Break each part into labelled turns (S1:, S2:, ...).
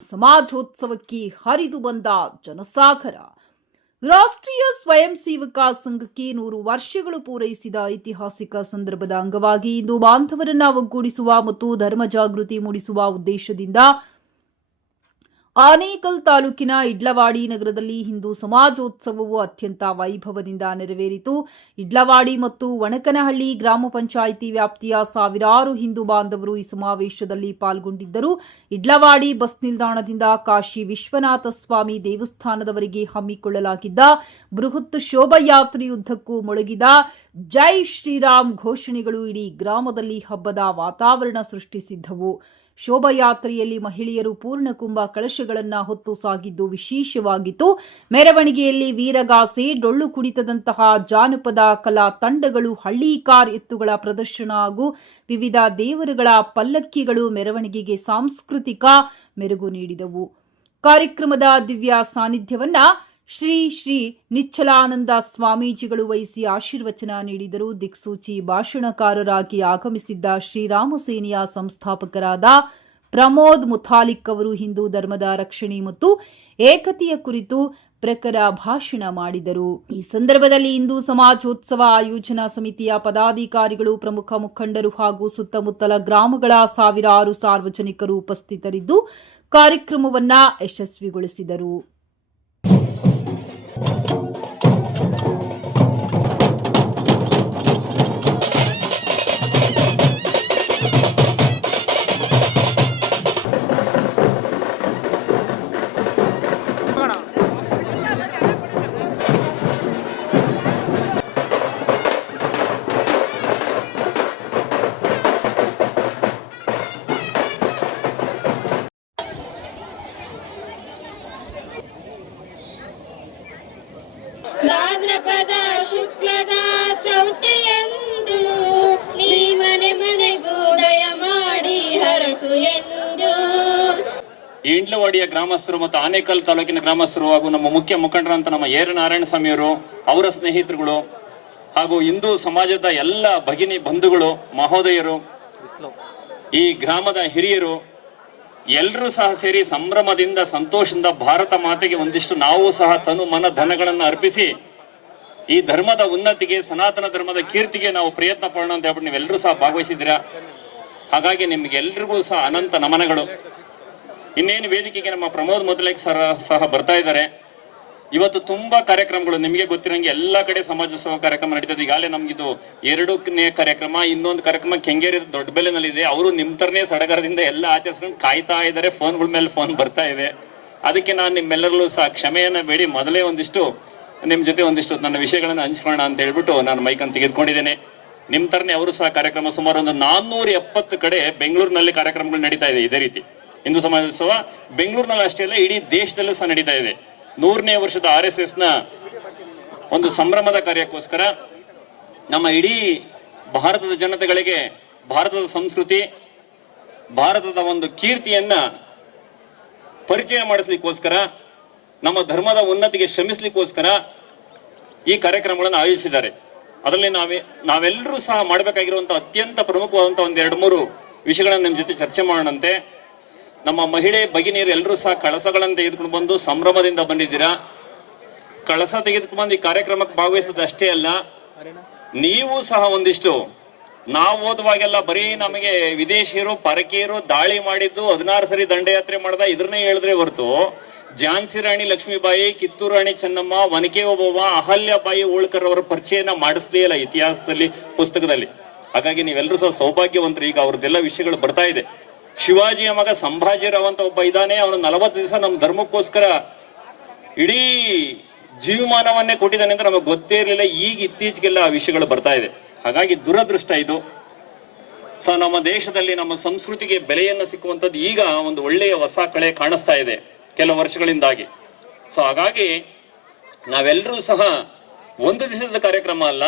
S1: ಸಮಾಜೋತ್ಸವಕ್ಕೆ ಹರಿದು ಬಂದ ಜನಸಾಗರ. ರಾಷ್ಟ್ರೀಯ ಸ್ವಯಂ ಸೇವಕ ಸಂಘಕ್ಕೆ ನೂರು ವರ್ಷಗಳು ಪೂರೈಸಿದ ಐತಿಹಾಸಿಕ ಸಂದರ್ಭದ ಅಂಗವಾಗಿ ಇಂದು ಬಾಂಧವರನ್ನ ಒಗ್ಗೂಡಿಸುವ ಮತ್ತು ಧರ್ಮ ಜಾಗೃತಿ ಮೂಡಿಸುವ ಉದ್ದೇಶದಿಂದ ಆನೇಕಲ್ ತಾಲೂಕಿನ ಇಡ್ಲವಾಡಿ ನಗರದಲ್ಲಿ ಹಿಂದೂ ಸಮಾಜೋತ್ಸವವು ಅತ್ಯಂತ ವೈಭವದಿಂದ ನೆರವೇರಿತು. ಇಡ್ಲವಾಡಿ ಮತ್ತು ವಣಕನಹಳ್ಳಿ ಗ್ರಾಮ ಪಂಚಾಯಿತಿ ವ್ಯಾಪ್ತಿಯ ಸಾವಿರಾರು ಹಿಂದೂ ಬಾಂಧವರು ಈ ಸಮಾವೇಶದಲ್ಲಿ ಪಾಲ್ಗೊಂಡಿದ್ದರು. ಇಡ್ಲವಾಡಿ ಬಸ್ ನಿಲ್ದಾಣದಿಂದ ಕಾಶಿ ವಿಶ್ವನಾಥ ಸ್ವಾಮಿ ದೇವಸ್ಥಾನದವರೆಗೆ ಹಮ್ಮಿಕೊಳ್ಳಲಾಗಿದ್ದ ಬೃಹತ್ ಶೋಭಾಯಾತ್ರೆಯುದ್ದಕ್ಕೂ ಮೊಳಗಿದ ಜೈ ಶ್ರೀರಾಮ್ ಘೋಷಣೆಗಳು ಇಡೀ ಗ್ರಾಮದಲ್ಲಿ ಹಬ್ಬದ ವಾತಾವರಣ ಸೃಷ್ಟಿಸಿದ್ದವು. ಶೋಭಾಯಾತ್ರೆಯಲ್ಲಿ ಮಹಿಳೆಯರು ಪೂರ್ಣ ಕುಂಭ ಕಳಶಗಳನ್ನು ಹೊತ್ತು ಸಾಗಿದ್ದು ವಿಶೇಷವಾಗಿತ್ತು. ಮೆರವಣಿಗೆಯಲ್ಲಿ ವೀರಗಾಸೆ, ಡೊಳ್ಳು ಕುಣಿತದಂತಹ ಜಾನಪದ ಕಲಾ ತಂಡಗಳು ಹಳ್ಳಿಕಾರ್ ಎತ್ತುಗಳ ಪ್ರದರ್ಶನ ಹಾಗೂ ವಿವಿಧ ದೇವರುಗಳ ಪಲ್ಲಕ್ಕಿಗಳು ಮೆರವಣಿಗೆಗೆ ಸಾಂಸ್ಕೃತಿಕ ಮೆರುಗು ನೀಡಿದವು. ಕಾರ್ಯಕ್ರಮದ ದಿವ್ಯ ಸಾನ್ನಿಧ್ಯವನ್ನ ಶ್ರೀ ಶ್ರೀ ನಿಚ್ಚಲಾನಂದ ಸ್ವಾಮೀಜಿಗಳು ವಹಿಸಿ ಆಶೀರ್ವಚನ ನೀಡಿದರು. ದಿಕ್ಸೂಚಿ ಭಾಷಣಕಾರರಾಗಿ ಆಗಮಿಸಿದ್ದ ಶ್ರೀರಾಮ ಸೇನೆಯ ಸಂಸ್ಥಾಪಕರಾದ ಪ್ರಮೋದ್ ಮುಥಾಲಿಕ್ ಅವರು ಹಿಂದೂ ಧರ್ಮದ ರಕ್ಷಣೆ ಮತ್ತು ಏಕತೆಯ ಕುರಿತು ಪ್ರಖರ ಭಾಷಣ ಮಾಡಿದರು. ಈ ಸಂದರ್ಭದಲ್ಲಿ ಹಿಂದೂ ಸಮಾಜೋತ್ಸವ ಆಯೋಜನಾ ಸಮಿತಿಯ ಪದಾಧಿಕಾರಿಗಳು, ಪ್ರಮುಖ ಮುಖಂಡರು ಹಾಗೂ ಸುತ್ತಮುತ್ತಲ ಗ್ರಾಮಗಳ ಸಾವಿರಾರು ಸಾರ್ವಜನಿಕರು ಉಪಸ್ಥಿತರಿದ್ದು, ಕಾರ್ಯಕ್ರಮವನ್ನ ಯಶಸ್ವಿಗೊಳಿಸಿದರು.
S2: Thank you. ಗ್ರಾಮಸ್ಥರು ಮತ್ತು ಆನೇಕಲ್ ತಾಲೂಕಿನ ಗ್ರಾಮಸ್ಥರು ಹಾಗೂ ನಮ್ಮ ಮುಖ್ಯ ಮುಖಂಡರಂತ ನಮ್ಮ ಏರ ನಾರಾಯಣ ಸ್ವಾಮಿಯವರು ಅವರ ಸ್ನೇಹಿತರುಗಳು ಹಾಗೂ ಹಿಂದೂ ಸಮಾಜದ ಎಲ್ಲ ಭಗಿನಿ ಬಂಧುಗಳು, ಮಹೋದಯರು, ಈ ಗ್ರಾಮದ ಹಿರಿಯರು ಎಲ್ಲರೂ ಸಹ ಸೇರಿ ಸಂಭ್ರಮದಿಂದ ಸಂತೋಷದಿಂದ ಭಾರತ ಮಾತೆಗೆ ಒಂದಿಷ್ಟು ನಾವು ಸಹ ತನು ಮನ ಧನಗಳನ್ನು ಅರ್ಪಿಸಿ ಈ ಧರ್ಮದ ಉನ್ನತಿಗೆ, ಸನಾತನ ಧರ್ಮದ ಕೀರ್ತಿಗೆ ನಾವು ಪ್ರಯತ್ನ ಪಡೋಣ ಅಂತ ಹೇಳ್ಬಿಟ್ಟು ನೀವೆಲ್ಲರೂ ಸಹ ಭಾಗವಹಿಸಿದ್ದೀರಾ? ಹಾಗಾಗಿ ನಿಮ್ಗೆಲ್ರಿಗೂ ಸಹ ಅನಂತ ನಮನಗಳು. ಇನ್ನೇನು ವೇದಿಕೆಗೆ ನಮ್ಮ ಪ್ರಮೋದ್ ಮೊದಲೇಕ್ ಸರ ಸಹ ಬರ್ತಾ ಇದ್ದಾರೆ. ಇವತ್ತು ತುಂಬಾ ಕಾರ್ಯಕ್ರಮಗಳು, ನಿಮಗೆ ಗೊತ್ತಿರಂಗೆ ಎಲ್ಲಾ ಕಡೆ ಸಮಾಜೋತ್ಸವ ಕಾರ್ಯಕ್ರಮ ನಡೀತದೆ. ಈಗಾಗಲೇ ನಮ್ಗಿದು ಎರಡನೇ ಕಾರ್ಯಕ್ರಮ, ಇನ್ನೊಂದು ಕಾರ್ಯಕ್ರಮ ಕೆಂಗೇರಿ ದೊಡ್ಡ ಬೆಲೆನಲ್ಲಿದೆ ಅವರು ನಿಮ್ ತರನೇ ಸಡಗರದಿಂದ ಎಲ್ಲ ಆಚರಿಸ್ಕೊಂಡು ಕಾಯ್ತಾ ಇದ್ದಾರೆ. ಫೋನ್ಗಳ ಮೇಲೆ ಫೋನ್ ಬರ್ತಾ ಇದೆ. ಅದಕ್ಕೆ ನಾನು ನಿಮ್ಮೆಲ್ಲರಲ್ಲೂ ಸಹ ಕ್ಷಮೆಯನ್ನ ಬೇಡಿ. ಮೊದಲೇ ಒಂದಿಷ್ಟು ನಿಮ್ ಜೊತೆ ಒಂದಿಷ್ಟು ನನ್ನ ವಿಷಯಗಳನ್ನ ಹಂಚ್ಕೊಳ್ಳೋಣ ಅಂತ ಹೇಳ್ಬಿಟ್ಟು ನಾನು ಮೈಕನ್ನು ತೆಗೆದುಕೊಂಡಿದ್ದೇನೆ. ನಿಮ್ ತರನೇ ಅವರು ಸಹ ಕಾರ್ಯಕ್ರಮ ಸುಮಾರು ಒಂದು ನಾನ್ನೂರ ಎಪ್ಪತ್ತು ಕಡೆ ಬೆಂಗಳೂರಿನಲ್ಲಿ ಕಾರ್ಯಕ್ರಮಗಳು ನಡೀತಾ ಇದೆ ಇದೇ ರೀತಿ. ಹಿಂದೂ ಸಮಾಜೋತ್ಸವ ಬೆಂಗಳೂರಿನಲ್ಲಿ ಅಷ್ಟೇ ಅಲ್ಲ, ಇಡೀ ದೇಶದಲ್ಲೂ ಸಹ ನಡೀತಾ ಇದೆ. ನೂರನೇ ವರ್ಷದ ಆರ್ ಎಸ್ ಎಸ್ನ ಒಂದು ಸಂಭ್ರಮದ ಕಾರ್ಯಕ್ಕೋಸ್ಕರ ನಮ್ಮ ಇಡೀ ಭಾರತದ ಜನತೆಗಳಿಗೆ, ಭಾರತದ ಸಂಸ್ಕೃತಿ, ಭಾರತದ ಒಂದು ಕೀರ್ತಿಯನ್ನ ಪರಿಚಯ ಮಾಡಿಸ್ಲಿಕ್ಕೋಸ್ಕರ, ನಮ್ಮ ಧರ್ಮದ ಉನ್ನತಿಗೆ ಶ್ರಮಿಸ್ಲಿಕ್ಕೋಸ್ಕರ ಈ ಕಾರ್ಯಕ್ರಮಗಳನ್ನು ಆಯೋಜಿಸಿದ್ದಾರೆ. ಅದರಲ್ಲಿ ನಾವೇ, ನಾವೆಲ್ಲರೂ ಸಹ ಮಾಡಬೇಕಾಗಿರುವಂತಹ ಅತ್ಯಂತ ಪ್ರಮುಖವಾದಂತಹ ಒಂದು ಎರಡು ಮೂರು ವಿಷಯಗಳನ್ನು ನಿಮ್ಮ ಜೊತೆ ಚರ್ಚೆ ಮಾಡೋಣಂತೆ. ನಮ್ಮ ಮಹಿಳೆ ಭಗಿನಿಯರು ಎಲ್ಲರೂ ಸಹ ಕಳಸಗಳನ್ನು ತೆಗೆದುಕೊಂಡು ಬಂದು ಸಂಭ್ರಮದಿಂದ ಬಂದಿದ್ದೀರಾ? ಕಳಸ ತೆಗೆದುಕೊಂಡು ಬಂದು ಈ ಕಾರ್ಯಕ್ರಮಕ್ಕೆ ಭಾಗವಹಿಸೋದು ಅಷ್ಟೇ ಅಲ್ಲ, ನೀವು ಸಹ ಒಂದಿಷ್ಟು. ನಾವು ಓದುವಾಗೆಲ್ಲ ಬರೀ ನಮಗೆ ವಿದೇಶಿಯರು, ಪರಕೀಯರು ದಾಳಿ ಮಾಡಿದ್ದು ಹದಿನಾರು ಸರಿ ದಂಡಯಾತ್ರೆ ಮಾಡ್ದ ಇದನ್ನೇ ಹೇಳಿದ್ರೆ ಹೊರತು. ಝಾನ್ಸಿ ರಾಣಿ ಲಕ್ಷ್ಮೀಬಾಯಿ, ಕಿತ್ತೂರು ರಾಣಿ ಚೆನ್ನಮ್ಮ ವನಕೆ ಓಬವ್ವ ಅಹಲ್ಯಬಾಯಿ ಹೋಳ್ಕರ್ ಅವರ ಪರಿಚಯನ ಮಾಡಿಸ್ಲೇ ಇಲ್ಲ ಇತಿಹಾಸದಲ್ಲಿ, ಪುಸ್ತಕದಲ್ಲಿ. ಹಾಗಾಗಿ ನೀವೆಲ್ಲರೂ ಸಹ ಸೌಭಾಗ್ಯವಂತರು. ಈಗ ಅವ್ರದ್ದೆಲ್ಲ ವಿಷಯಗಳು ಬರ್ತಾ ಇದೆ. ಶಿವಾಜಿಯ ಮಗ ಸಂಭಾಜಿರಾವ್ ಅಂತ ಒಬ್ಬ ಇದ್ದಾನೆ. ಅವನು ನಲವತ್ತು ದಿವಸ ನಮ್ಮ ಧರ್ಮಕ್ಕೋಸ್ಕರ ಇಡೀ ಜೀವಮಾನವನ್ನೇ ಕೊಟ್ಟಿದ್ದಾನೆ ಅಂತ ನಮಗೆ ಗೊತ್ತೇ ಇರಲಿಲ್ಲ. ಈಗ ಇತ್ತೀಚೆಗೆಲ್ಲ ಆ ವಿಷಯಗಳು ಬರ್ತಾ ಇದೆ. ಹಾಗಾಗಿ ದುರದೃಷ್ಟ ಇದು. ಸೊ ನಮ್ಮ ದೇಶದಲ್ಲಿ ನಮ್ಮ ಸಂಸ್ಕೃತಿಗೆ ಬೆಲೆಯನ್ನು ಸಿಕ್ಕುವಂಥದ್ದು ಈಗ ಒಂದು ಒಳ್ಳೆಯ ಹೊಸ ಕಳೆ ಕಾಣಿಸ್ತಾ ಇದೆ ಕೆಲವು ವರ್ಷಗಳಿಂದಾಗಿ. ಸೊ ಹಾಗಾಗಿ ನಾವೆಲ್ಲರೂ ಸಹ ಒಂದು ದಿವಸದ ಕಾರ್ಯಕ್ರಮ ಅಲ್ಲ,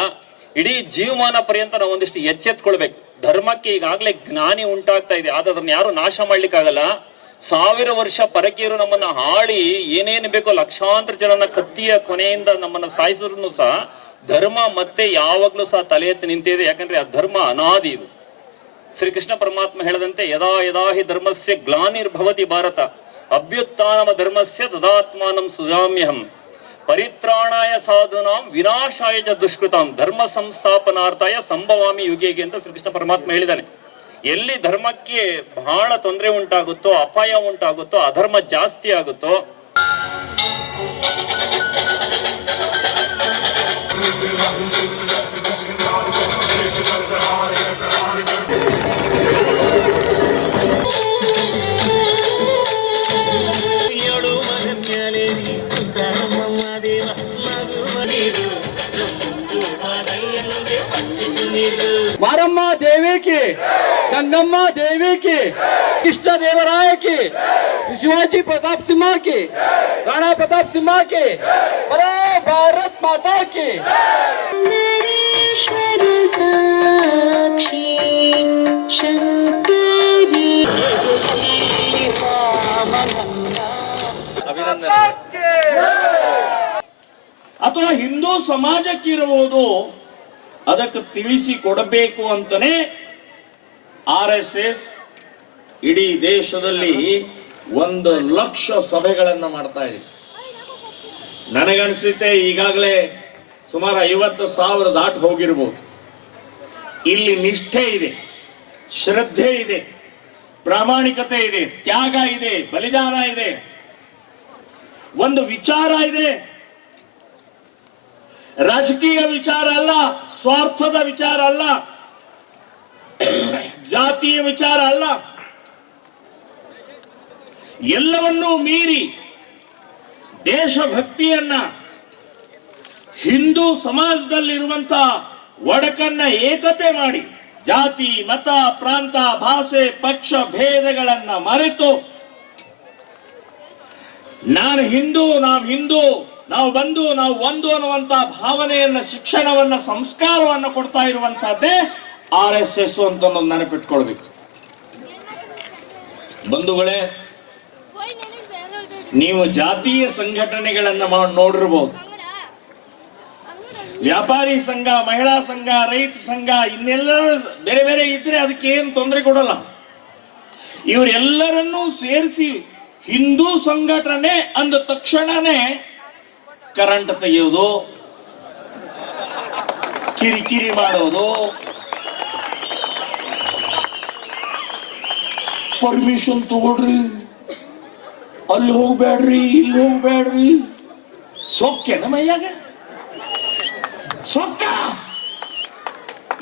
S2: ಇಡೀ ಜೀವಮಾನ ಪರ್ಯಂತ ನಾವು ಒಂದಿಷ್ಟು ಎಚ್ಚೆತ್ಕೊಳ್ಬೇಕು. ಧರ್ಮಕ್ಕೆ ಈಗಾಗಲೇ ಜ್ಞಾನಿ ಉಂಟಾಗ್ತಾ ಇದೆ. ಆದ್ರೆ ಅದನ್ನ ಯಾರು ನಾಶ ಮಾಡ್ಲಿಕ್ಕಾಗಲ್ಲ. ಸಾವಿರ ವರ್ಷ ಪರಕೀಯರು ನಮ್ಮನ್ನ ಹಾಳಿ ಏನೇನು ಬೇಕೋ ಲಕ್ಷಾಂತರ ಜನನ ಕತ್ತಿಯ ಕೊನೆಯಿಂದ ನಮ್ಮನ್ನ ಸಾಯಿಸಿದ್ರು ಸಹ ಧರ್ಮ ಮತ್ತೆ ಯಾವಾಗ್ಲೂ ಸಹ ತಲೆ ಎತ್ತಿ ನಿಂತಿದೆ ಯಾಕಂದ್ರೆ ಆ ಧರ್ಮ ಅನಾದಿ ಇದು. ಶ್ರೀಕೃಷ್ಣ ಪರಮಾತ್ಮ ಹೇಳದಂತೆ, ಯದಾ ಯದಾ ಹಿ ಧರ್ಮಸ್ಯ ಗ್ಲಾನಿರ್ಭವತಿ ಭಾರತ, ಅಭ್ಯುತ್ಥಾನಮ ಧರ್ಮಸ್ಯ ತದಾತ್ಮಾನಂ ಸುಧಾಮ್ಯಹಂ ಪರಿತ್ರಾಣಾಯ ಸಾಧುನಾಂ ವಿನಾಶಾಯ ಚ ದುಷ್ಕೃತಾಂ ಧರ್ಮ ಸಂಸ್ಥಾಪನಾರ್ಥಾಯ ಸಂಭವಾಮಿ ಯುಗೆಗೆ ಅಂತ ಶ್ರೀಕೃಷ್ಣ ಪರಮಾತ್ಮ ಹೇಳಿದ್ದಾನೆ. ಎಲ್ಲಿ ಧರ್ಮಕ್ಕೆ ಬಹಳ ತೊಂದರೆ ಉಂಟಾಗುತ್ತೋ, ಅಪಾಯ ಉಂಟಾಗುತ್ತೋ, ಅಧರ್ಮ ಜಾಸ್ತಿ ಆಗುತ್ತೋ
S3: ಸಿದ್ದಮ್ಮ ದೇವಿಕಿ ಕೃಷ್ಣ ದೇವರಾಯಕಿ ಶಿವಾಜಿ ಪ್ರತಾಪ್ ಸಿಂಹಕಿ ರಾಣಾ ಪ್ರತಾಪ್ ಸಿಂಹಕಿ
S4: ಬರೋ ಭಾರತ್ ಮಾತಾಕಿ
S5: ಅಥವಾ ಹಿಂದೂ ಸಮಾಜಕ್ಕಿರಬಹುದು ಅದಕ್ಕೆ ತಿಳಿಸಿ ಕೊಡಬೇಕು ಅಂತಾನೆ ಆರ್ ಎಸ್ ಎಸ್ ಇಡೀ ದೇಶದಲ್ಲಿ ಒಂದು ಲಕ್ಷ ಸಭೆಗಳನ್ನು ಮಾಡ್ತಾ ಇದೆ. ನನಗನ್ಸುತ್ತೆ ಈಗಾಗಲೇ ಸುಮಾರು ಐವತ್ತು ಸಾವಿರ ದಾಟ್ ಹೋಗಿರ್ಬೋದು. ಇಲ್ಲಿ ನಿಷ್ಠೆ ಇದೆ, ಶ್ರದ್ಧೆ ಇದೆ, ಪ್ರಾಮಾಣಿಕತೆ ಇದೆ, ತ್ಯಾಗ ಇದೆ, ಬಲಿದಾನ ಇದೆ. ಒಂದು ವಿಚಾರ ಇದೆ. ರಾಜಕೀಯ ವಿಚಾರ ಅಲ್ಲ, ಸ್ವಾರ್ಥದ ವಿಚಾರ ಅಲ್ಲ. ಜಾತಿಯ ವಿಚಾರ ಅಲ್ಲ. ಎಲ್ಲವನ್ನೂ ಮೀರಿ ದೇಶಭಕ್ತಿಯನ್ನ ಹಿಂದೂ ಸಮಾಜದಲ್ಲಿರುವಂತ ಒಡಕನ್ನ ಏಕತೆ ಮಾಡಿ ಜಾತಿ, ಮತ, ಪ್ರಾಂತ, ಭಾಷೆ, ಪಕ್ಷ, ಭೇದಗಳನ್ನ ಮರೆತು ನಾನು ಹಿಂದೂ, ನಾವು ಹಿಂದೂ, ನಾವು ಬಂದು ನಾವು ಒಂದು ಅನ್ನುವಂತ ಭಾವನೆಯನ್ನ, ಶಿಕ್ಷಣವನ್ನ, ಸಂಸ್ಕಾರವನ್ನ ಕೊಡ್ತಾ ಇರುವಂತಹದ್ದೇ ಆರ್ ಎಸ್ ಎಸ್ ಅಂತ ನೆನಪಿಟ್ಕೊಳ್ಬೇಕು. ಬಂಧುಗಳೇ, ನೀವು ಜಾತೀಯ ಸಂಘಟನೆಗಳನ್ನ ಮಾಡಿ ನೋಡಿರ್ಬೋದು. ವ್ಯಾಪಾರಿ ಸಂಘ, ಮಹಿಳಾ ಸಂಘ, ರೈತ ಸಂಘ ಇನ್ನೆಲ್ಲ ಬೇರೆ ಬೇರೆ ಇದ್ರೆ ಅದಕ್ಕೆ ಏನು ತೊಂದರೆ ಕೊಡಲ್ಲ. ಇವರೆಲ್ಲರನ್ನೂ ಸೇರಿಸಿ ಹಿಂದೂ ಸಂಘಟನೆ ಅಂದ ತಕ್ಷಣನೇ ಕರೆಂಟ್ ತೆಗೆಯೋದು, ಕಿರಿಕಿರಿ ಮಾಡೋದು ಪರ್ಮಿಷನ್ ತಗೊಳ್ರಿ. ಅಲ್ಲಿ ಹೋಗ್ಬೇಡ್ರಿ ಇಲ್ಲಿ ಹೋಗ್ಬೇಡ್ರಿ. ಸೊಕ್ಕೆನ ಮೈಯಾಗ? ಸೊಕ್ಕ?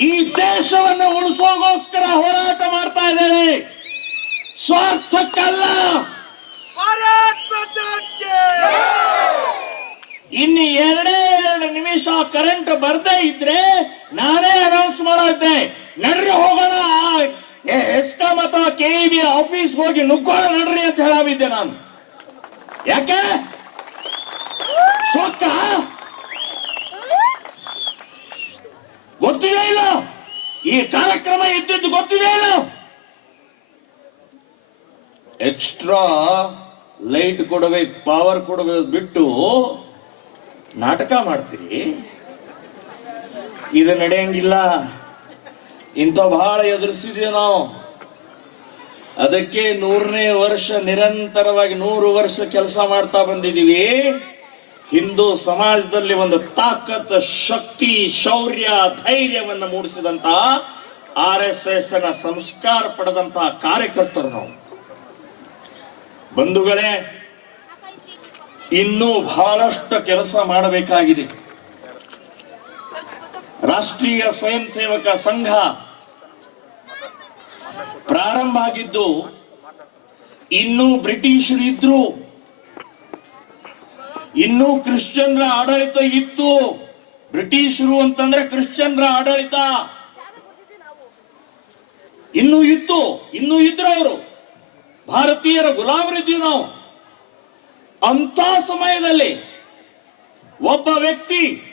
S5: ಈ ದೇಶವನ್ನು ಉಳಿಸೋಗೋಸ್ಕರ ಹೋರಾಟ ಮಾಡ್ತಾ ಇದ್ದೇವೆ. ಸ್ವಾರ್ಥಕ್ಕಲ್ಲ. ಇನ್ನು ಎರಡೇ ಎರಡು ನಿಮಿಷ ಕರೆಂಟ್ ಬರ್ದೇ ಇದ್ರೆ ನಾನೇ ಅನೌನ್ಸ್ ಮಾಡೋದೆ ನಡ್ರಿ ಹೋಗೋಣ. ಎಸ್ಕಾಂ ಅಥವಾ ಕೆ ಬಿ ಆಫೀಸ್ ಹೋಗಿ ನುಗ್ಗೋಣ ನಡ್ರಿ ಅಂತ ಹೇಳಾವಿದ್ದೆ ನಾನು. ಯಾಕೆ? ಸೊಕ್ಕ? ಗೊತ್ತಿದೆ ಇಲ್ಲ. ಈ ಕಾರ್ಯಕ್ರಮ ಇದ್ದಿದ್ದು ಗೊತ್ತಿದೆ ಇಲ್ಲ. ಎಕ್ಸ್ಟ್ರಾ ಲೈಟ್ ಕೊಡಬೇಕು ಪವರ್ ಕೊಡಬೇಕು ಬಿಟ್ಟು ನಾಟಕ ಮಾಡ್ತೀರಿ? ಇದು ನಡೆಯಂಗಿಲ್ಲ. ಇಂಥ ಬಹಳ ಎದುರಿಸಿದೀವಿ ನಾವು. ಅದಕ್ಕೆ ನೂರನೇ ವರ್ಷ ನಿರಂತರವಾಗಿ ನೂರು ವರ್ಷ ಕೆಲಸ ಮಾಡ್ತಾ ಬಂದಿದ್ದೀವಿ. ಹಿಂದೂ ಸಮಾಜದಲ್ಲಿ ಒಂದು ತಾಕತ್, ಶಕ್ತಿ, ಶೌರ್ಯ, ಧೈರ್ಯವನ್ನು ಮೂಡಿಸಿದಂತ ಆರ್ ಎಸ್ ಎಸ್ನ ಸಂಸ್ಕಾರ ಪಡೆದಂತಹ ಕಾರ್ಯಕರ್ತರು ನಾವು. ಬಂಧುಗಳೇ, ಇನ್ನೂ ಬಹಳಷ್ಟು ಕೆಲಸ ಮಾಡಬೇಕಾಗಿದೆ. ರಾಷ್ಟ್ರೀಯ ಸ್ವಯಂ ಸೇವಕ ಸಂಘ ಪ್ರಾರಂಭ ಆಗಿದ್ದು ಇನ್ನೂ ಬ್ರಿಟಿಷರು ಇದ್ರು. ಇನ್ನೂ ಕ್ರಿಶ್ಚಿಯನ್ರ ಆಡಳಿತ ಇತ್ತು. ಬ್ರಿಟಿಷರು ಅಂತಂದ್ರೆ ಕ್ರಿಶ್ಚಿಯನ್ರ ಆಡಳಿತ. ಇನ್ನೂ ಇತ್ತು, ಇನ್ನೂ ಇದ್ರು ಅವರು. ಭಾರತೀಯರ ಗುಲಾಮರಿದ್ದೀವಿ ನಾವು. ಅಂತ ಸಮಯದಲ್ಲಿ ಒಬ್ಬ ವ್ಯಕ್ತಿ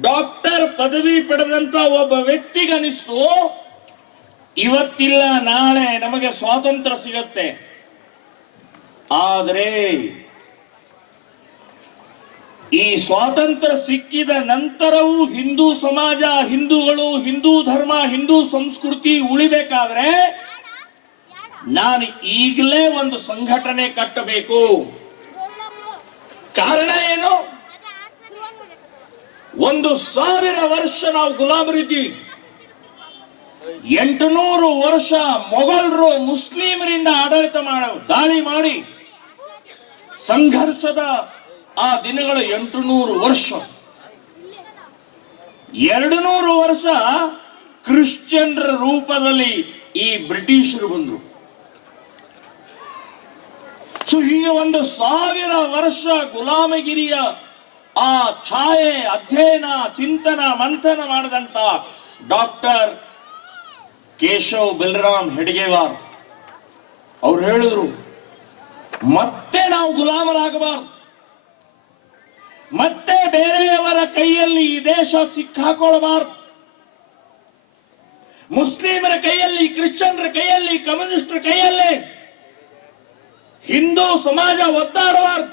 S5: ಡಾಕ್ಟರ್ ಪದವಿ ಪಡೆದಂತ ಒಬ್ಬ ವ್ಯಕ್ತಿಗನಿಸ್ತು. ಇವತ್ತಿಲ್ಲ, ನಾಳೆ ನಮಗೆ ಸ್ವಾತಂತ್ರ್ಯ ಸಿಗತ್ತೆ. ಆದರೆ, ಈ ಸ್ವಾತಂತ್ರ್ಯ ಸಿಕ್ಕಿದ ನಂತರವೂ ಹಿಂದೂ ಸಮಾಜ, ಹಿಂದೂಗಳು, ಹಿಂದೂ ಧರ್ಮ, ಹಿಂದೂ ಸಂಸ್ಕೃತಿ ಉಳಿಬೇಕಾದ್ರೆ ನಾನು ಈಗಲೇ ಒಂದು ಸಂಘಟನೆ ಕಟ್ಟಬೇಕು. ಕಾರಣ ಏನು? ಒಂದು ಸಾವಿರ ವರ್ಷ ನಾವು ಗುಲಾಮರಿದ್ದೀವಿ. ಎಂಟುನೂರು ವರ್ಷ ಮೊಘಲರು ಮುಸ್ಲಿಮರಿಂದ ಆಡಳಿತ ಮಾಡ ದಾಳಿ ಮಾಡಿ ಸಂಘರ್ಷದ ಆ ದಿನಗಳು ಎಂಟುನೂರು ವರ್ಷ. ಎರಡು ನೂರು ವರ್ಷ ಕ್ರಿಶ್ಚಿಯನ್ರ ರೂಪದಲ್ಲಿ ಈ ಬ್ರಿಟಿಷರು ಬಂದರು. ಸೊ ಒಂದು ಸಾವಿರ ವರ್ಷ ಗುಲಾಮಗಿರಿಯ ಆ ಛಾಯೆ ಅಧ್ಯಯನ, ಚಿಂತನ, ಮಂಥನ ಮಾಡಿದಂತ ಡಾಕ್ಟರ್ ಕೇಶವ್ ಬಲರಾಮ್ ಹೆಡ್ಗೇವಾರ್. ಅವ್ರು ಹೇಳಿದ್ರು, ಮತ್ತೆ ನಾವು ಗುಲಾಮರಾಗಬಾರ್ದು. ಮತ್ತೆ ಬೇರೆಯವರ ಕೈಯಲ್ಲಿ ಈ ದೇಶ ಸಿಕ್ಕಾಕೊಳ್ಬಾರ್ದು ಮುಸ್ಲಿಮರ ಕೈಯಲ್ಲಿ, ಕ್ರಿಶ್ಚಿಯನ್ರ ಕೈಯಲ್ಲಿ, ಕಮ್ಯುನಿಸ್ಟರ ಕೈಯಲ್ಲಿ ಹಿಂದೂ ಸಮಾಜ ಒದ್ದಾಡಬಾರ್ದು.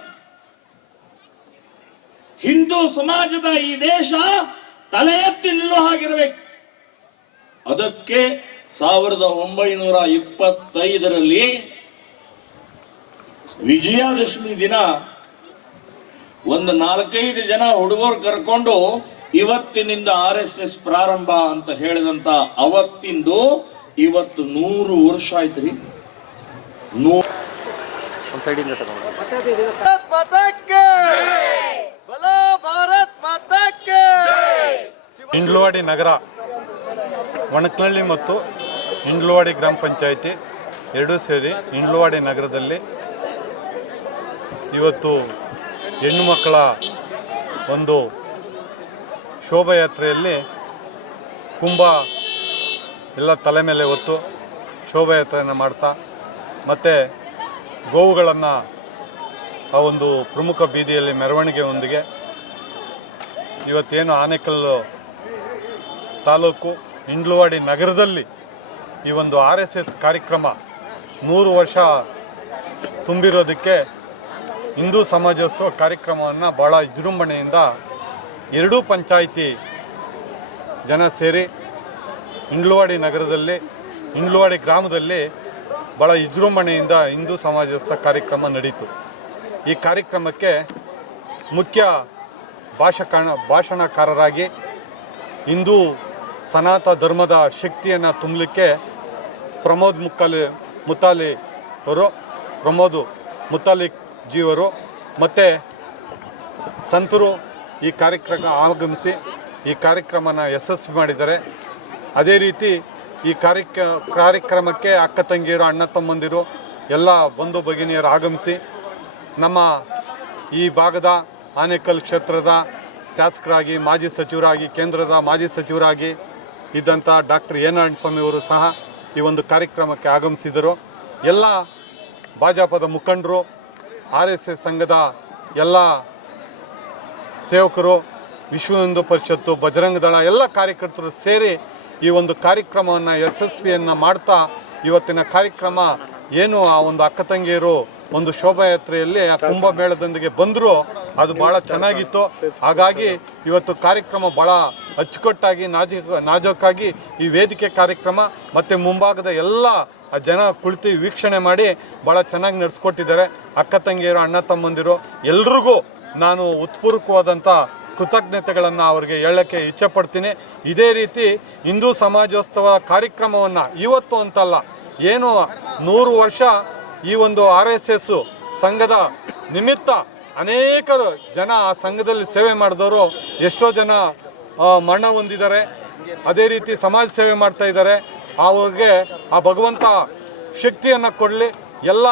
S5: ಹಿಂದೂ ಸಮಾಜದ ಈ ದೇಶ ತಲೆ ಎತ್ತಿ ನಿಲ್ಲೋ ಹಾಗಿರಬೇಕು. ಅದಕ್ಕೆ ಸಾವಿರದ ಒಂಬೈನೂರ ಇಪ್ಪತ್ತೈದರಲ್ಲಿ ವಿಜಯದಶಮಿ ದಿನ. ಒಂದು ನಾಲ್ಕೈದು ಜನ ಹುಡುಗರು ಕರ್ಕೊಂಡು ಇವತ್ತಿನಿಂದ ಆರ್ ಎಸ್ ಎಸ್ ಪ್ರಾರಂಭ ಅಂತ ಹೇಳಿದಂತ ಅವತ್ತಿಂದು ಇವತ್ತು ನೂರು ವರ್ಷ ಆಯ್ತ್ರಿ
S6: ಇಂಡ್ಲವಾಡಿ ನಗರ ಒಣಕನಹಳ್ಳಿ ಮತ್ತು ಇಂಡ್ಲವಾಡಿ ಗ್ರಾಮ ಪಂಚಾಯಿತಿ ಎರಡೂ ಸೇರಿ ಇಂಡ್ಲುವಾಡಿ ನಗರದಲ್ಲಿ ಇವತ್ತು ಹೆಣ್ಣು ಮಕ್ಕಳ ಒಂದು ಶೋಭಾಯಾತ್ರೆಯಲ್ಲಿ ಕುಂಭ ಎಲ್ಲ ತಲೆ ಮೇಲೆ ಹೊತ್ತು ಶೋಭಾಯಾತ್ರೆಯನ್ನು ಮಾಡ್ತಾ ಮತ್ತು ಗೋವುಗಳನ್ನು ಆ ಒಂದು ಪ್ರಮುಖ ಬೀದಿಯಲ್ಲಿ ಮೆರವಣಿಗೆಯೊಂದಿಗೆ ಇವತ್ತೇನು ಆನೇಕಲ್ಲು ತಾಲೂಕು ಇಂಡ್ಲುವಾಡಿ ನಗರದಲ್ಲಿ ಈ ಒಂದು ಆರ್ ಎಸ್ ಎಸ್ ಕಾರ್ಯಕ್ರಮ ನೂರು ವರ್ಷ ತುಂಬಿರೋದಕ್ಕೆ ಹಿಂದೂ ಸಮಾಜೋತ್ಸವ ಕಾರ್ಯಕ್ರಮವನ್ನು ಭಾಳ ವಿಜೃಂಭಣೆಯಿಂದ ಎರಡೂ ಪಂಚಾಯಿತಿ ಜನ ಸೇರಿ ಇಂಡ್ಲವಾಡಿ ನಗರದಲ್ಲಿ ಇಂಡ್ಲವಾಡಿ ಗ್ರಾಮದಲ್ಲಿ ಭಾಳ ವಿಜೃಂಭಣೆಯಿಂದ ಹಿಂದೂ ಸಮಾಜೋತ್ಸವ ಕಾರ್ಯಕ್ರಮ ನಡೀತು. ಈ ಕಾರ್ಯಕ್ರಮಕ್ಕೆ ಮುಖ್ಯ ಭಾಷಕ ಭಾಷಣಕಾರರಾಗಿ ಹಿಂದೂ ಸನಾತ ಧರ್ಮದ ಶಕ್ತಿಯನ್ನು ತುಂಬಲಿಕ್ಕೆ ಪ್ರಮೋದ್ ಮುಕ್ಕಾಲಿ, ಮುತಾಲಿ ಅವರು ಪ್ರಮೋದು ಮುತಾಲಿಕ್ ಜೀವರು. ಮತ್ತು ಸಂತರು ಈ ಕಾರ್ಯಕ್ರಮ ಆಗಮಿಸಿ ಈ ಕಾರ್ಯಕ್ರಮನ ಯಶಸ್ವಿ ಮಾಡಿದ್ದಾರೆ. ಅದೇ ರೀತಿ ಈ ಕಾರ್ಯಕ್ರ ಕಾರ್ಯಕ್ರಮಕ್ಕೆ ಅಕ್ಕ ತಂಗಿಯರು, ಅಣ್ಣ ತಮ್ಮಂದಿರು, ಎಲ್ಲ ಬಂಧು ಭಗಿನಿಯರು ಆಗಮಿಸಿ ನಮ್ಮ ಈ ಭಾಗದ ಆನೇಕಲ್ ಕ್ಷೇತ್ರದ ಶಾಸಕರಾಗಿ, ಮಾಜಿ ಸಚಿವರಾಗಿ, ಕೇಂದ್ರದ ಮಾಜಿ ಸಚಿವರಾಗಿ ಇದ್ದಂಥ ಡಾಕ್ಟರ್ ಎ ನಾರಾಯಣ ಸ್ವಾಮಿಯವರು ಸಹ ಈ ಒಂದು ಕಾರ್ಯಕ್ರಮಕ್ಕೆ ಆಗಮಿಸಿದರು. ಎಲ್ಲ ಭಾಜಪದ ಮುಖಂಡರು, ಆರ್ ಎಸ್ ಎಸ್ ಸಂಘದ ಎಲ್ಲ ಸೇವಕರು, ವಿಶ್ವ ಹಿಂದೂ ಪರಿಷತ್ತು, ಬಜರಂಗ ದಳ, ಎಲ್ಲ ಕಾರ್ಯಕರ್ತರು ಸೇರಿ ಈ ಒಂದು ಕಾರ್ಯಕ್ರಮವನ್ನು, ಯಶಸ್ವಿಯನ್ನು ಮಾಡ್ತಾ ಇವತ್ತಿನ ಕಾರ್ಯಕ್ರಮ ಏನು ಆ ಒಂದು ಅಕ್ಕ ತಂಗಿಯರು ಒಂದು ಶೋಭಾಯಾತ್ರೆಯಲ್ಲಿ ಆ ಕುಂಭಮೇಳದೊಂದಿಗೆ ಬಂದರೂ. ಅದು ಭಾಳ ಚೆನ್ನಾಗಿತ್ತು. ಹಾಗಾಗಿ ಇವತ್ತು ಕಾರ್ಯಕ್ರಮ ಭಾಳ ಅಚ್ಚುಕಟ್ಟಾಗಿ ನಾಜಿಕ, ನಾಜೂಕಾಗಿ ಈ ವೇದಿಕೆ ಕಾರ್ಯಕ್ರಮ ಮತ್ತು ಮುಂಭಾಗದ ಎಲ್ಲ ಜನ ಕುಳಿತು ವೀಕ್ಷಣೆ ಮಾಡಿ ಭಾಳ ಚೆನ್ನಾಗಿ ನಡೆಸ್ಕೊಟ್ಟಿದ್ದಾರೆ. ಅಕ್ಕ ತಂಗಿಯರು, ಅಣ್ಣ ತಮ್ಮಂದಿರು, ಎಲ್ರಿಗೂ ನಾನು ಉತ್ಪೂರ್ವಕವಾದಂಥ ಕೃತಜ್ಞತೆಗಳನ್ನು ಅವರಿಗೆ ಹೇಳೋಕ್ಕೆ ಇಚ್ಛೆಪಡ್ತೀನಿ ಇದೇ ರೀತಿ ಹಿಂದೂ ಸಮಾಜೋತ್ಸವ ಕಾರ್ಯಕ್ರಮವನ್ನು ಇವತ್ತು ಅಂತಲ್ಲ, ಏನು ನೂರು ವರ್ಷ ಈ ಒಂದು ಆರ್ ಎಸ್ ಎಸ್ ಸಂಘದ ನಿಮಿತ್ತ ಅನೇಕರು ಜನ ಆ ಸಂಘದಲ್ಲಿ ಸೇವೆ ಮಾಡಿದವರು ಎಷ್ಟೋ ಜನ ಮರಣ ಹೊಂದಿದ್ದಾರೆ. ಅದೇ ರೀತಿ ಸಮಾಜ ಸೇವೆ ಮಾಡ್ತಾ ಇದ್ದಾರೆ. ಅವ್ರಿಗೆ ಆ ಭಗವಂತ ಶಕ್ತಿಯನ್ನು ಕೊಡಲಿ. ಎಲ್ಲ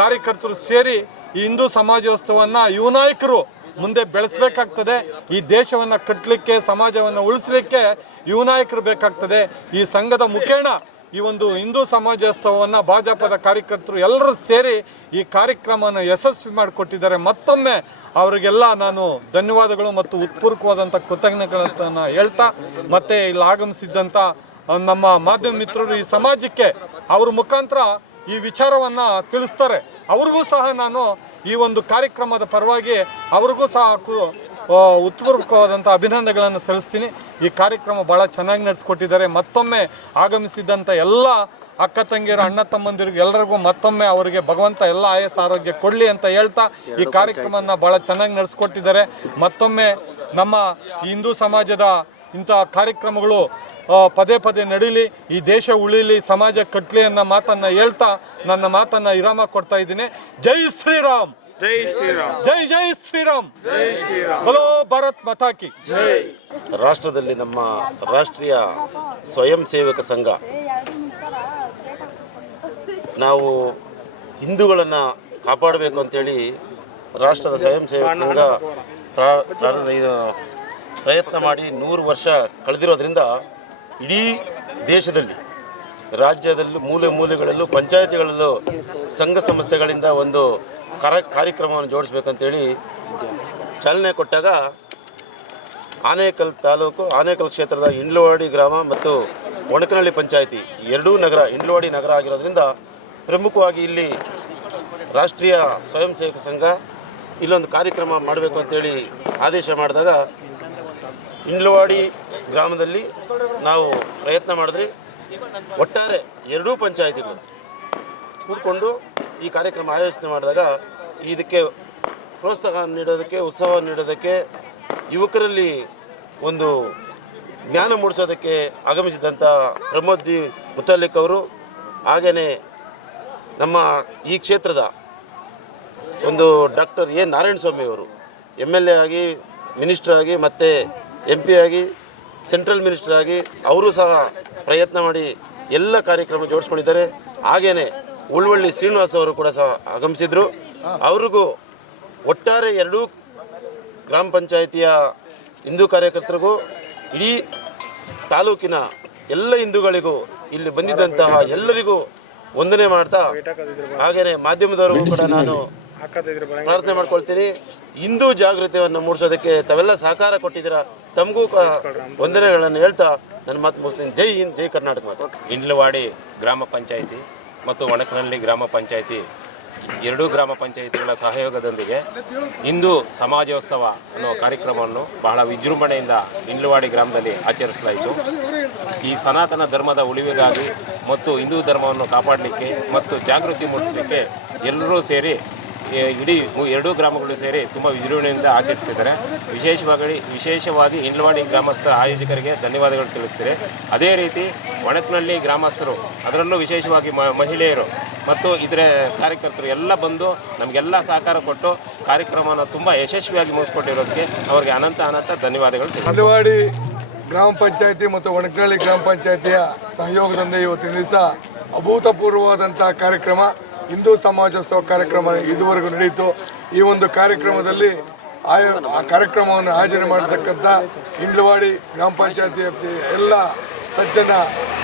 S6: ಕಾರ್ಯಕರ್ತರು ಸೇರಿ ಈ ಹಿಂದೂ ಸಮಾಜೋತ್ಸವವನ್ನು ಯುವ ನಾಯಕರು ಮುಂದೆ ಬೆಳೆಸಬೇಕಾಗ್ತದೆ. ಈ ದೇಶವನ್ನು ಕಟ್ಟಲಿಕ್ಕೆ ಸಮಾಜವನ್ನು ಉಳಿಸಲಿಕ್ಕೆ ಯುವ ನಾಯಕರು ಬೇಕಾಗ್ತದೆ. ಈ ಸಂಘದ ಮುಖೇಣ ಈ ಒಂದು ಹಿಂದೂ ಸಮಾಜೋತ್ಸವವನ್ನು ಭಾಜಪದ ಕಾರ್ಯಕರ್ತರು ಎಲ್ಲರೂ ಸೇರಿ ಈ ಕಾರ್ಯಕ್ರಮವನ್ನು ಯಶಸ್ವಿ ಮಾಡಿಕೊಟ್ಟಿದ್ದಾರೆ. ಮತ್ತೊಮ್ಮೆ ಅವರಿಗೆಲ್ಲ ನಾನು ಧನ್ಯವಾದಗಳು ಮತ್ತು ಉತ್ಪೂರ್ವಕವಾದಂಥ ಕೃತಜ್ಞತೆಗಳನ್ನು ಹೇಳ್ತಾ ಮತ್ತೆ ಇಲ್ಲಿ ಆಗಮಿಸಿದ್ದಂಥ ನಮ್ಮ ಮಾಧ್ಯಮ ಮಿತ್ರರು ಈ ಸಮಾಜಕ್ಕೆ ಅವ್ರ ಮುಖಾಂತರ ಈ ವಿಚಾರವನ್ನು ತಿಳಿಸ್ತಾರೆ. ಅವ್ರಿಗೂ ಸಹ ನಾನು ಈ ಒಂದು ಕಾರ್ಯಕ್ರಮದ ಪರವಾಗಿ ಅವ್ರಿಗೂ ಸಹ ಉತ್ಪೂರ್ವಕವಾದಂಥ ಅಭಿನಂದನೆಗಳನ್ನು ಸಲ್ಲಿಸ್ತೀನಿ. ಈ ಕಾರ್ಯಕ್ರಮ ಭಾಳ ಚೆನ್ನಾಗಿ ನಡೆಸ್ಕೊಟ್ಟಿದ್ದಾರೆ. ಮತ್ತೊಮ್ಮೆ ಆಗಮಿಸಿದಂಥ ಎಲ್ಲ ಅಕ್ಕ ತಂಗಿಯರು ಅಣ್ಣ ತಮ್ಮಂದಿರಿಗೆ ಎಲ್ಲರಿಗೂ ಮತ್ತೊಮ್ಮೆ ಅವರಿಗೆ ಭಗವಂತ ಎಲ್ಲ ಆಯಸ್ ಆರೋಗ್ಯ ಕೊಡಲಿ ಅಂತ ಹೇಳ್ತಾ ಈ ಕಾರ್ಯಕ್ರಮನ ಭಾಳ ಚೆನ್ನಾಗಿ ನಡೆಸ್ಕೊಟ್ಟಿದ್ದಾರೆ. ಮತ್ತೊಮ್ಮೆ ನಮ್ಮ ಹಿಂದೂ ಸಮಾಜದ ಇಂಥ ಕಾರ್ಯಕ್ರಮಗಳು ಪದೇ ಪದೇ ನಡೀಲಿ. ಈ ದೇಶ ಉಳಿಲಿ ಸಮಾಜ ಕಟ್ಲಿ ಅನ್ನೋ ಮಾತನ್ನು ಹೇಳ್ತಾ ನನ್ನ ಮಾತನ್ನು ವಿರಾಮ ಕೊಡ್ತಾ ಇದ್ದೀನಿ. ಜೈ ಶ್ರೀರಾಮ್! ಜೈ ಶ್ರೀರಾಮ್. ಜೈ ಜೈ ಶ್ರೀರಾಮ್. ಜೈ ಶ್ರೀರಾಮ್. ಬಲೋ ಭಾರತ್ ಮತಾಕಿ
S7: ರಾಷ್ಟ್ರದಲ್ಲಿ ನಮ್ಮ ರಾಷ್ಟ್ರೀಯ ಸ್ವಯಂ ಸೇವಕ ಸಂಘ. ನಾವು ಹಿಂದೂಗಳನ್ನು ಕಾಪಾಡಬೇಕು ಅಂತೇಳಿ ರಾಷ್ಟ್ರದ ಸ್ವಯಂ ಸೇವಕ ಸಂಘ ಇದು ಪ್ರಯತ್ನ ಮಾಡಿ ನೂರು ವರ್ಷ ಕಳೆದಿರೋದ್ರಿಂದ ಇಡೀ ದೇಶದಲ್ಲಿ ರಾಜ್ಯದಲ್ಲೂ ಮೂಲೆ ಮೂಲೆಗಳಲ್ಲೂ ಪಂಚಾಯತಿಗಳಲ್ಲೂ ಸಂಘ ಸಂಸ್ಥೆಗಳಿಂದ ಒಂದು ಕರ ಕಾರ್ಯಕ್ರಮವನ್ನು ಜೋಡಿಸ್ಬೇಕಂತೇಳಿ ಚಾಲನೆ ಕೊಟ್ಟಾಗ ಆನೇಕಲ್ ತಾಲೂಕು, ಆನೇಕಲ್ ಕ್ಷೇತ್ರದ ಇಂಡ್ಲವಾಡಿ ಗ್ರಾಮ ಮತ್ತು ಒಣಕನಹಳ್ಳಿ ಪಂಚಾಯಿತಿ, ಎರಡೂ ನಗರ, ಇಂಡ್ಲವಾಡಿ ನಗರ ಆಗಿರೋದ್ರಿಂದ ಪ್ರಮುಖವಾಗಿ ಇಲ್ಲಿ ರಾಷ್ಟ್ರೀಯ ಸ್ವಯಂ ಸೇವಕ ಸಂಘ ಇಲ್ಲೊಂದು ಕಾರ್ಯಕ್ರಮ ಮಾಡಬೇಕು ಅಂತೇಳಿ ಆದೇಶ ಮಾಡಿದಾಗ ಇಂಡ್ಲವಾಡಿ ಗ್ರಾಮದಲ್ಲಿ ನಾವು ಪ್ರಯತ್ನ ಮಾಡಿದ್ರಿ. ಒಟ್ಟಾರೆ ಎರಡೂ ಪಂಚಾಯಿತಿಗಳು ಕೂಡಿಕೊಂಡು ಈ ಕಾರ್ಯಕ್ರಮ ಆಯೋಜನೆ ಮಾಡಿದಾಗ ಇದಕ್ಕೆ ಪ್ರೋತ್ಸಾಹ ನೀಡೋದಕ್ಕೆ, ಉತ್ಸಾಹ ನೀಡೋದಕ್ಕೆ, ಯುವಕರಲ್ಲಿ ಒಂದು ಜ್ಞಾನ ಮೂಡಿಸೋದಕ್ಕೆ ಆಗಮಿಸಿದಂಥ ಪ್ರಮೋದ್ ಜಿ ಮುತಾಲಿಕ್ ಅವರು ಹಾಗೆಯೇ ನಮ್ಮ ಈ ಕ್ಷೇತ್ರದ ಒಂದು ಡಾಕ್ಟರ್ ಎ. ನಾರಾಯಣ ಸ್ವಾಮಿ ಅವರು ಎಂ ಎಲ್ ಎ ಆಗಿ, ಮಿನಿಸ್ಟರ್ ಆಗಿ, ಮತ್ತು ಎಂ ಪಿ ಆಗಿ, ಸೆಂಟ್ರಲ್ ಮಿನಿಸ್ಟರ್ ಆಗಿ, ಅವರು ಸಹ ಪ್ರಯತ್ನ ಮಾಡಿ ಎಲ್ಲ ಕಾರ್ಯಕ್ರಮ ಜೋಡಿಸ್ಕೊಂಡಿದ್ದಾರೆ. ಹಾಗೆಯೇ ಉಳ್ವಳ್ಳಿ ಶ್ರೀನಿವಾಸ್ ಅವರು ಕೂಡ ಸಹ ಆಗಮಿಸಿದರು. ಅವ್ರಿಗೂ ಒಟ್ಟಾರೆ ಎರಡೂ ಗ್ರಾಮ ಪಂಚಾಯಿತಿಯ ಹಿಂದೂ ಕಾರ್ಯಕರ್ತರಿಗೂ ಇಡೀ ತಾಲೂಕಿನ ಎಲ್ಲ ಹಿಂದೂಗಳಿಗೂ ಇಲ್ಲಿ ಬಂದಿದ್ದಂತಹ ಎಲ್ಲರಿಗೂ ವಂದನೆ ಮಾಡ್ತಾ ಹಾಗೆಯೇ ಮಾಧ್ಯಮದವರಿಗೂ ಕೂಡ ನಾನು ಪ್ರಾರ್ಥನೆ ಮಾಡ್ಕೊಳ್ತೀನಿ. ಹಿಂದೂ ಜಾಗೃತಿಯನ್ನು ಮೂಡಿಸೋದಕ್ಕೆ ತಾವೆಲ್ಲ ಸಹಕಾರ ಕೊಟ್ಟಿದ್ದೀರಾ? ತಮಗೂ ಕ- ವಂದನೆಗಳನ್ನು ಹೇಳ್ತಾ ನನ್ನ ಮಾತು ಮುಗಿಸ್ತೀನಿ. ಜೈ ಹಿಂದ್ ಜೈ ಕರ್ನಾಟಕ ಮಾತು.
S8: ಇಂಡ್ಲವಾಡಿ ಗ್ರಾಮ ಪಂಚಾಯಿತಿ ಮತ್ತು ಒಣಕನಹಳ್ಳಿ ಗ್ರಾಮ ಪಂಚಾಯಿತಿ, ಎರಡೂ ಗ್ರಾಮ ಪಂಚಾಯಿತಿಗಳ ಸಹಯೋಗದೊಂದಿಗೆ ಹಿಂದೂ ಸಮಾಜೋತ್ಸವ ಅನ್ನೋ ಕಾರ್ಯಕ್ರಮವನ್ನು ಬಹಳ ವಿಜೃಂಭಣೆಯಿಂದ ಇಂಡ್ಲವಾಡಿ ಗ್ರಾಮದಲ್ಲಿ ಆಚರಿಸಲಾಯಿತು. ಈ ಸನಾತನ ಧರ್ಮದ ಉಳಿವಿಗಾಗಿ ಮತ್ತು ಹಿಂದೂ ಧರ್ಮವನ್ನು ಕಾಪಾಡಲಿಕ್ಕೆ ಮತ್ತು ಜಾಗೃತಿ ಮೂಡಿಸಲಿಕ್ಕೆ ಎಲ್ಲರೂ ಸೇರಿ ಇಡೀ ಎರಡೂ ಗ್ರಾಮಗಳು ಸೇರಿ ತುಂಬ ವಿಜೃಂಭಣೆಯಿಂದ ಆಚರಿಸಿದ್ದಾರೆ. ವಿಶೇಷವಾಗಿ ವಿಶೇಷವಾಗಿ ಇಂಡ್ಲವಾಡಿ ಗ್ರಾಮಸ್ಥರ ಆಯೋಜಕರಿಗೆ ಧನ್ಯವಾದಗಳು ತಿಳಿಸ್ತಾರೆ. ಅದೇ ರೀತಿ ಒಣಕ್ನಹಳ್ಳಿ ಗ್ರಾಮಸ್ಥರು, ಅದರಲ್ಲೂ ವಿಶೇಷವಾಗಿ ಮಹಿಳೆಯರು ಮತ್ತು ಇದರ ಕಾರ್ಯಕರ್ತರು ಎಲ್ಲ ಬಂದು ನಮಗೆಲ್ಲ ಸಹಕಾರ ಕೊಟ್ಟು ಕಾರ್ಯಕ್ರಮವನ್ನು ತುಂಬ ಯಶಸ್ವಿಯಾಗಿ ಮುಗಿಸ್ಕೊಟ್ಟಿರೋದಕ್ಕೆ ಅವರಿಗೆ ಅನಂತ ಅನಂತ ಧನ್ಯವಾದಗಳು
S9: ಮದವಾಡಿ ಗ್ರಾಮ ಪಂಚಾಯಿತಿ ಮತ್ತು ಒಣಕನಹಳ್ಳಿ ಗ್ರಾಮ ಪಂಚಾಯತಿಯ ಸಹಯೋಗದಿಂದ ಇವತ್ತಿನ ದಿವಸ ಅಭೂತಪೂರ್ವವಾದಂಥ ಕಾರ್ಯಕ್ರಮ. ಹಿಂದೂ ಸಮಾಜೋತ್ಸವ ಕಾರ್ಯಕ್ರಮ ಇದುವರೆಗೂ ನಡೆಯಿತು. ಈ ಒಂದು ಕಾರ್ಯಕ್ರಮದಲ್ಲಿ ಆಯೋ, ಆ ಕಾರ್ಯಕ್ರಮವನ್ನು ಆಯೋಜನೆ ಮಾಡತಕ್ಕಂಥ ಇಂಡ್ಲವಾಡಿ ಗ್ರಾಮ ಪಂಚಾಯತಿ ಎಲ್ಲ ಸಜ್ಜನ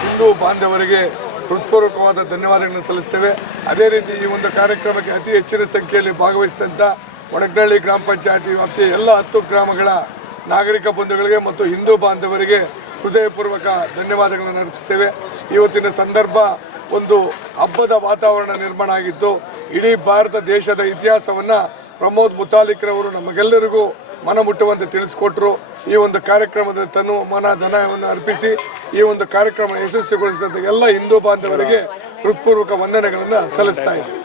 S9: ಹಿಂದೂ ಬಾಂಧವರಿಗೆ ಹೃತ್ಪೂರ್ವಕವಾದ ಧನ್ಯವಾದಗಳನ್ನು ಸಲ್ಲಿಸ್ತೇವೆ. ಅದೇ ರೀತಿ ಈ ಒಂದು ಕಾರ್ಯಕ್ರಮಕ್ಕೆ ಅತಿ ಹೆಚ್ಚಿನ ಸಂಖ್ಯೆಯಲ್ಲಿ ಭಾಗವಹಿಸಿದಂಥ ಒಡಗ್ನಹಳ್ಳಿ ಗ್ರಾಮ ಪಂಚಾಯತಿ ವ್ಯಾಪ್ತಿಯ ಎಲ್ಲ ಹತ್ತು ಗ್ರಾಮಗಳ ನಾಗರಿಕ ಬಂಧುಗಳಿಗೆ ಮತ್ತು ಹಿಂದೂ ಬಾಂಧವರಿಗೆ ಹೃದಯಪೂರ್ವಕ ಧನ್ಯವಾದಗಳನ್ನು ಅರ್ಪಿಸ್ತೇವೆ. ಇವತ್ತಿನ ಸಂದರ್ಭ ಒಂದು ಹಬ್ಬದ ವಾತಾವರಣ ನಿರ್ಮಾಣ ಆಗಿದ್ದು, ಇಡೀ ಭಾರತ ದೇಶದ ಇತಿಹಾಸವನ್ನು ಪ್ರಮೋದ್ ಮುತಾಲಿಕ್ರವರು ನಮಗೆಲ್ಲರಿಗೂ ಮನ ಮುಟ್ಟುವಂತೆ ತಿಳಿಸ್ಕೊಟ್ರು. ಈ ಒಂದು ಕಾರ್ಯಕ್ರಮದ ತನು ಮನ ಧನವನ್ನು ಅರ್ಪಿಸಿ, ಈ ಒಂದು ಕಾರ್ಯಕ್ರಮ ಯಶಸ್ವಿಗೊಳಿಸಿದ ಎಲ್ಲ ಹಿಂದೂ ಬಾಂಧವರಿಗೆ ಹೃತ್ಪೂರ್ವಕ ವಂದನೆಗಳನ್ನು ಸಲ್ಲಿಸ್ತಾ ಇದ್ದೀವಿ